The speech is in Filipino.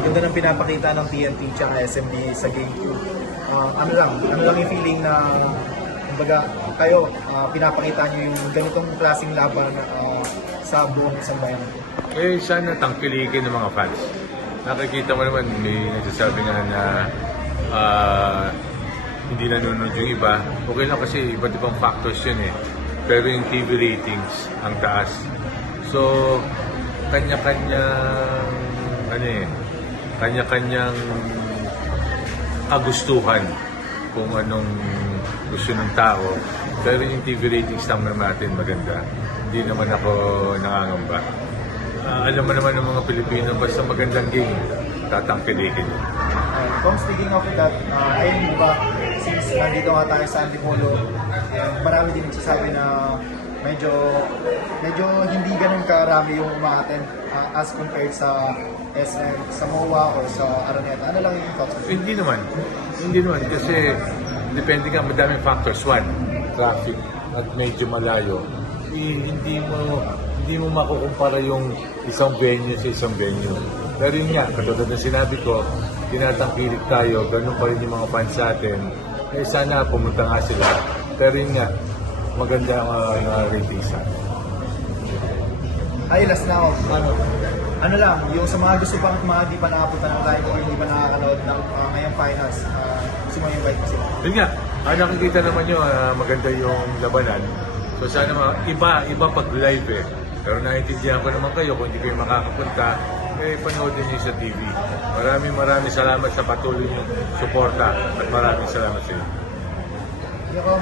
Ganda ng pinapakita ng TNT at SMBA sa Game 2. Ano lang yung feeling na kumbaga kayo, pinapakita nyo yung ganitong klaseng laban sa buong isang bayan. Sana tangkilikin ng mga fans. Nakikita mo naman, may nagsasabi nga na hindi nanonood yung iba. Okay lang kasi iba't ibang factors yun eh. Pero yung TV ratings ang taas. So, kanya-kanyang kagustuhan kung anong gusto ng tao. Pero yung TV ratings naman natin maganda. Hindi naman ako nangangamba. Alam mo naman ng mga Pilipino, basta magandang game, tatangkilikin. Kung speaking of that, ayun ba, since nandito nga tayo sa Antipolo, marami din nagsasabi na medyo hindi ganun karami yung umaattend as compared sa SM, sa MOA or sa Araneta. Ano lang yung thoughts? Hindi naman kasi depende nga, madaming factors. One, traffic at medyo malayo. Hindi mo makukumpara yung isang venue sa isang venue. Pero yun nga, katulad ng sinabi ko, tinatangkilik tayo, ganun pa rin yung mga fans sa atin. Sana pumunta nga sila. Pero yun nga, maganda ang ratings sa atin. Ay, last na ako. Ano lang, yung sa mga gusto pang mga di pa nakapunta ng live or hindi pa nakakanood ng ngayong finals, gusto mo invite mo sila? Yun nga, nakikita naman nyo, maganda yung labanan. So sana iba pag live eh. Pero naiintindihan ko naman kayo kung hindi kayo makakapunta, panoodin niyo sa TV. Maraming salamat sa patuloy niyong suporta at maraming salamat sa inyo. Yoko.